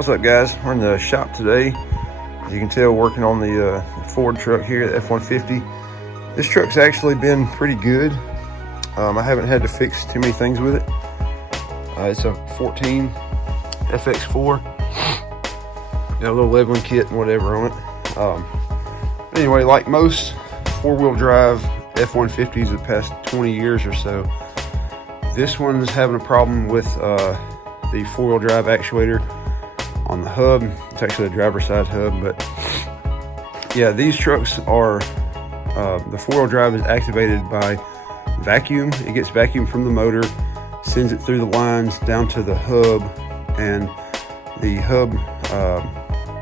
What's up, guys? We're in the shop today. As you can tell, working on the Ford truck here, the F-150. This truck's actually been pretty good. I haven't had to fix too many things with it. It's a 14 FX4. Got a little leveling kit and whatever on it. But anyway, like most four-wheel drive F-150s the past 20 years or so, this one's having a problem with the four-wheel drive actuator on the hub. It's actually a driver's side hub, but yeah, these trucks are, the four-wheel drive is activated by vacuum. It gets vacuum from the motor, sends it through the lines down to the hub, and the hub,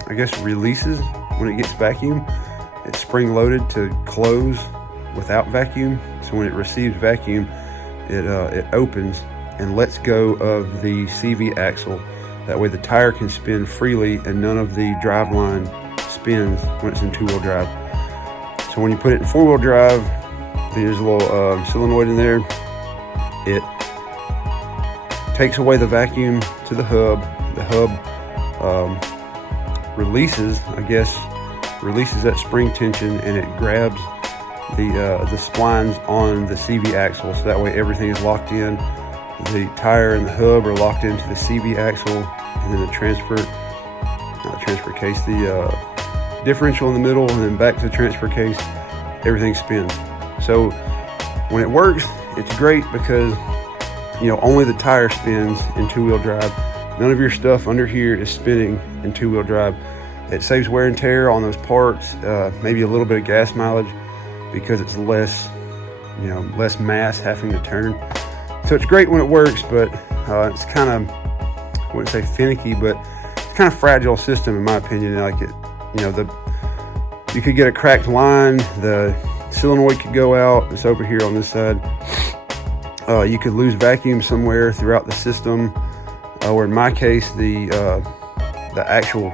I guess, releases when it gets vacuum. It's spring-loaded to close without vacuum, so when it receives vacuum, it opens and lets go of the CV axle. That way the tire can spin freely and none of the drive line spins when it's in two-wheel drive. So when you put it in four-wheel drive, there's a little solenoid in there. It takes away the vacuum to the hub. The hub releases that spring tension, and it grabs the splines on the CV axle, so that way everything is locked in. The tire and the hub are locked into the CV axle, and then the the differential in the middle, and then back to the transfer case, everything spins. So when it works, it's great because, you know, only the tire spins in two-wheel drive. None of your stuff under here is spinning in two-wheel drive. It saves wear and tear on those parts, maybe a little bit of gas mileage, because it's less mass having to turn. So it's great when it works, but it's kind of, I wouldn't say finicky, but it's kind of fragile system in my opinion. Like you could get a cracked line, the solenoid could go out. It's over here on this side. You could lose vacuum somewhere throughout the system, or in my case, the actual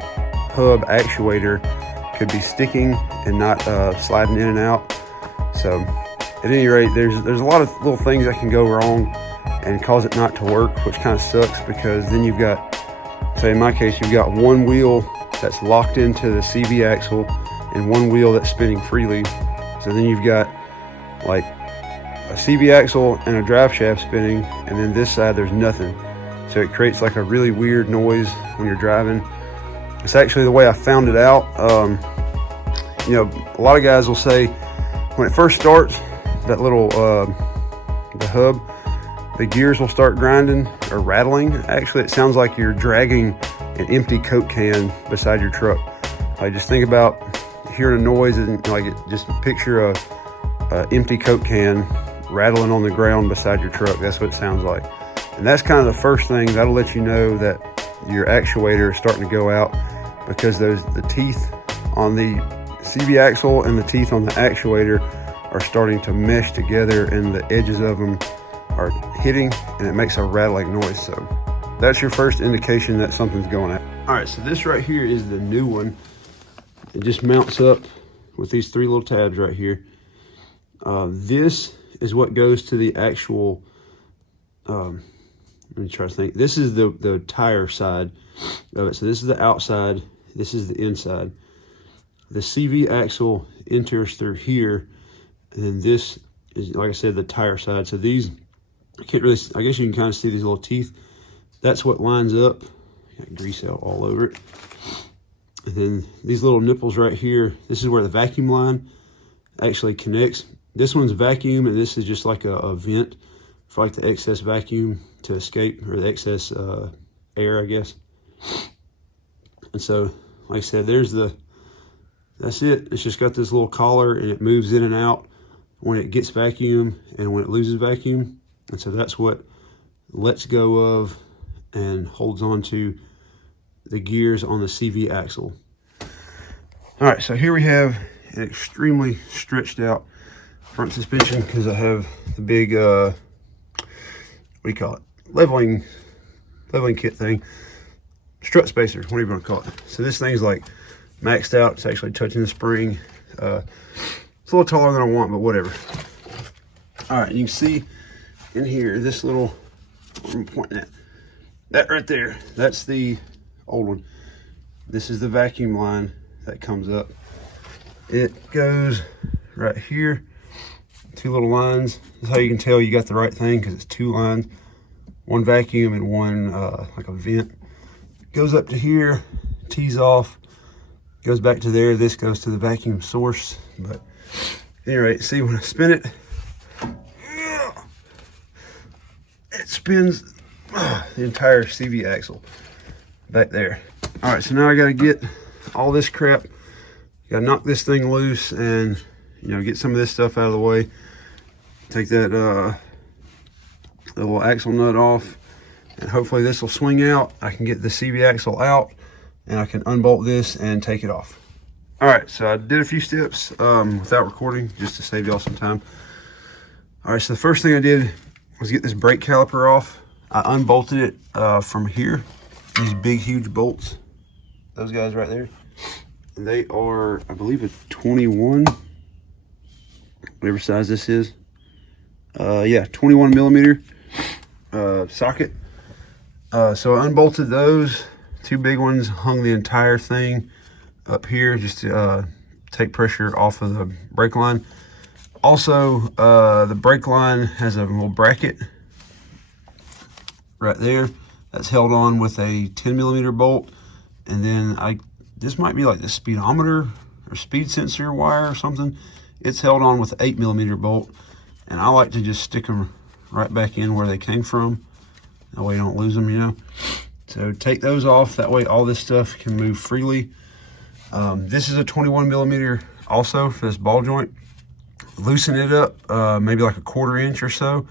hub actuator could be sticking and not sliding in and out. So at any rate, there's a lot of little things that can go wrong and cause it not to work, which kind of sucks, because then you've got, say in my case, you've got one wheel that's locked into the CV axle and one wheel that's spinning freely. So then you've got like a CV axle and a drive shaft spinning, and then this side there's nothing. So it creates like a really weird noise when you're driving. It's actually the way I found it out. You know, a lot of guys will say when it first starts, that little the hub, the gears will start grinding or rattling. Actually, it sounds like you're dragging an empty Coke can beside your truck. Just think about hearing a noise, and just picture a empty Coke can rattling on the ground beside your truck. That's what it sounds like. And that's kind of the first thing that'll let you know that your actuator is starting to go out, because the teeth on the CV axle and the teeth on the actuator are starting to mesh together, and the edges of them are hitting, and it makes a rattling noise. So that's your first indication that something's going on. All right, so this right here is the new one. It just mounts up with these three little tabs right here. This is what goes to the actual, let me try to think. This is the tire side of it. So this is the outside, this is the inside. The CV axle enters through here, and then this is, like I said, the tire side. So these, I guess you can kind of see these little teeth. That's what lines up. Got grease out all over it. And then these little nipples right here, this is where the vacuum line actually connects. This one's vacuum, and this is just like a vent for like the excess vacuum to escape, or the excess air, I guess. And so, like I said, that's it. It's just got this little collar, and it moves in and out when it gets vacuum and when it loses vacuum. And so that's what lets go of and holds on to the gears on the CV axle. All right, so here we have an extremely stretched out front suspension, because I have the big, what do you call it? Leveling kit thing. Strut spacer, whatever you want to call it. So this thing's like maxed out. It's actually touching the spring. It's a little taller than I want, but whatever. All right, you can see in here, this little, what I'm pointing at, that right there, that's the old one. This is the vacuum line that comes up. It goes right here, 2 little lines. That's how you can tell you got the right thing, because it's 2 lines, 1 vacuum and 1 like a vent. Goes up to here, tees off, goes back to there. This goes to the vacuum source. But anyway, see, when I spin it, it spins the entire CV axle back there. All right, so now I got to get all this crap. Got to knock this thing loose and, you know, get some of this stuff out of the way. Take that the little axle nut off, and hopefully this will swing out. I can get the CV axle out, and I can unbolt this and take it off. All right, so I did a few steps without recording, just to save y'all some time. All right, so the first thing I did was get this brake caliper off. I unbolted it from here. These big, huge bolts, those guys right there. They are, I believe, a 21, whatever size this is. Yeah, 21 millimeter socket. So I unbolted those 2 big ones, hung the entire thing up here just to take pressure off of the brake line. Also, the brake line has a little bracket right there that's held on with a 10 millimeter bolt, and then this might be like the speedometer or speed sensor wire or something. It's held on with an 8 millimeter bolt, and I like to just stick them right back in where they came from. That way you don't lose them, you know. So take those off. That way all this stuff can move freely. This is a 21 millimeter also for this ball joint. Loosen it up, maybe like a 1/4 inch or so,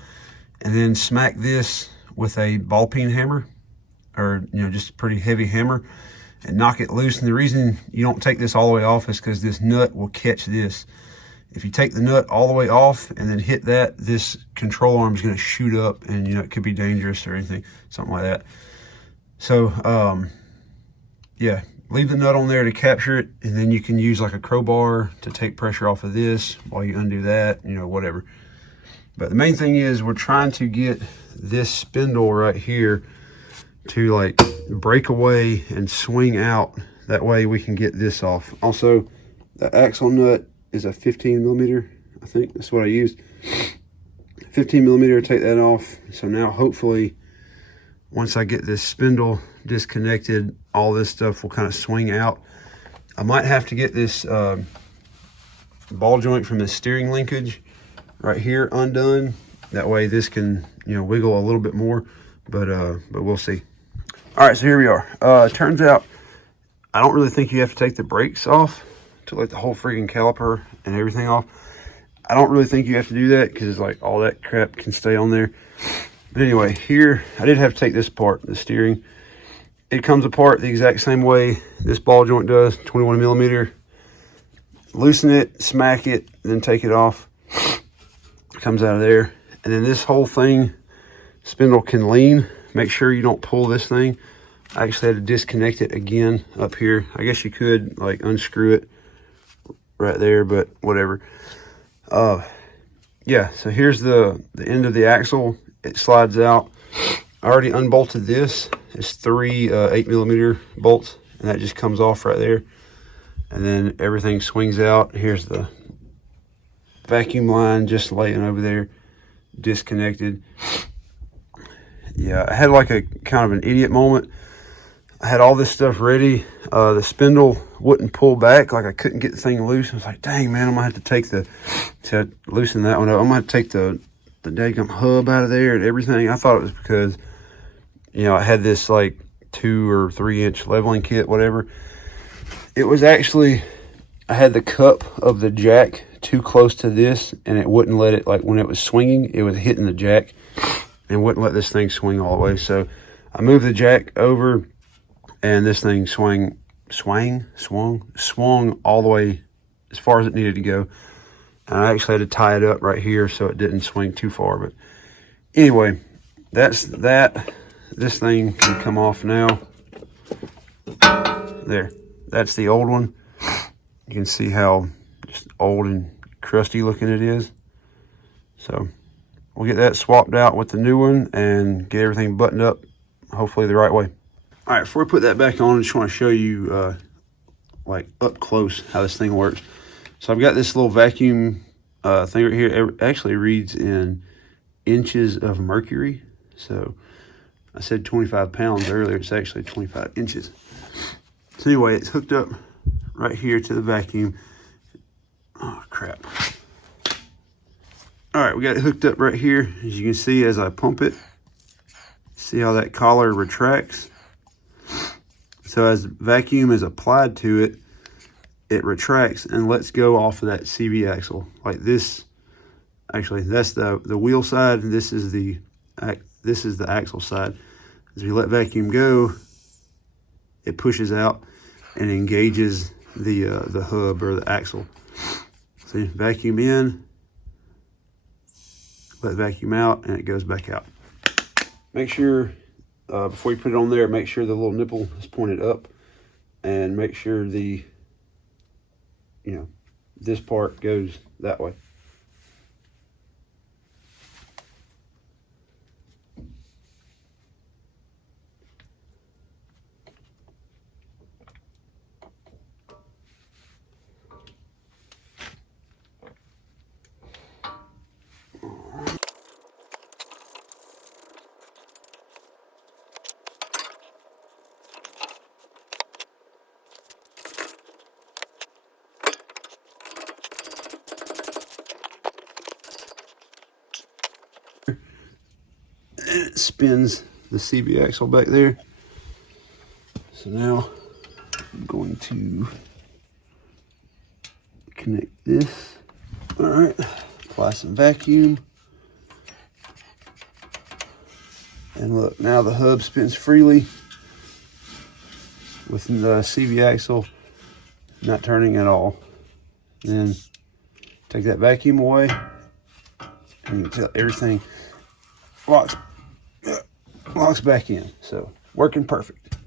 and then smack this with a ball peen hammer, or, you know, just a pretty heavy hammer, and knock it loose. And the reason you don't take this all the way off is because this nut will catch this. If you take the nut all the way off and then hit that, this control arm is going to shoot up, and, you know, it could be dangerous or anything, something like that. So yeah, leave the nut on there to capture it, and then you can use like a crowbar to take pressure off of this while you undo that, you know, whatever. But the main thing is we're trying to get this spindle right here to like break away and swing out. That way we can get this off. Also, the axle nut is a 15 millimeter. I think that's what I used. 15 millimeter, take that off. So now hopefully once I get this spindle disconnected, all this stuff will kind of swing out. I might have to get this ball joint from the steering linkage right here undone. That way this can, you know, wiggle a little bit more, but we'll see. All right, so here we are. Turns out I don't really think you have to take the brakes off to let the whole freaking caliper and everything off. I don't really think you have to do that, because it's like all that crap can stay on there. But anyway, here I did have to take this apart, the steering. It comes apart the exact same way this ball joint does, 21 millimeter. Loosen it, smack it, then take it off. It comes out of there. And then this whole thing, spindle can lean. Make sure you don't pull this thing. I actually had to disconnect it again up here. I guess you could like unscrew it right there, but whatever. Yeah, so here's the end of the axle. It slides out. I already unbolted this. It's 3 8 millimeter bolts, and that just comes off right there. And then everything swings out. Here's the vacuum line just laying over there, disconnected. Yeah, I had like a kind of an idiot moment. I had all this stuff ready. The spindle wouldn't pull back. Like, I couldn't get the thing loose. I was like, dang, man, I'm gonna have to take to loosen that one up. I'm gonna have to take the daggum hub out of there and everything. I thought it was because, you know, I had this like 2 or 3 inch leveling kit, whatever. It was actually, I had the cup of the jack too close to this, and it wouldn't let it, like when it was swinging, it was hitting the jack and wouldn't let this thing swing all the way. So I moved the jack over, and this thing swung all the way as far as it needed to go. And I actually had to tie it up right here so it didn't swing too far. But anyway, that's that. This thing can come off now. There, that's the old one. You can see how just old and crusty looking it is. So we'll get that swapped out with the new one and get everything buttoned up, hopefully the right way. All right, before we put that back on, I just want to show you like up close how this thing works. So I've got this little vacuum thing right here. It actually reads in inches of mercury. So I said 25 pounds earlier, it's actually 25 inches. So anyway, it's hooked up right here to the vacuum. Oh crap. All right, we got it hooked up right here. As you can see, as I pump it, see how that collar retracts? So as vacuum is applied to it, it retracts and lets go off of that CV axle like this. Actually, that's the wheel side, and this is the axle side. As we let vacuum go, it pushes out and engages the hub or the axle. See, vacuum in, let vacuum out, and it goes back out. Make sure before you put it on there, make sure the little nipple is pointed up, and make sure the this part goes that way. And it spins the CV axle back there. So now I'm going to connect this. All right, apply some vacuum. And look, now the hub spins freely with the CV axle not turning at all. Then take that vacuum away, and you can tell everything locks back in. So working perfect.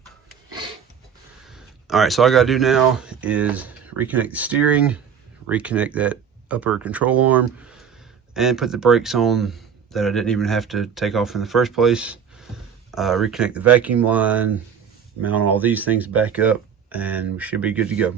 All right, so all I gotta do now is reconnect the steering, reconnect that upper control arm, and put the brakes on that I didn't even have to take off in the first place. Reconnect the vacuum line, mount all these things back up, and we should be good to go.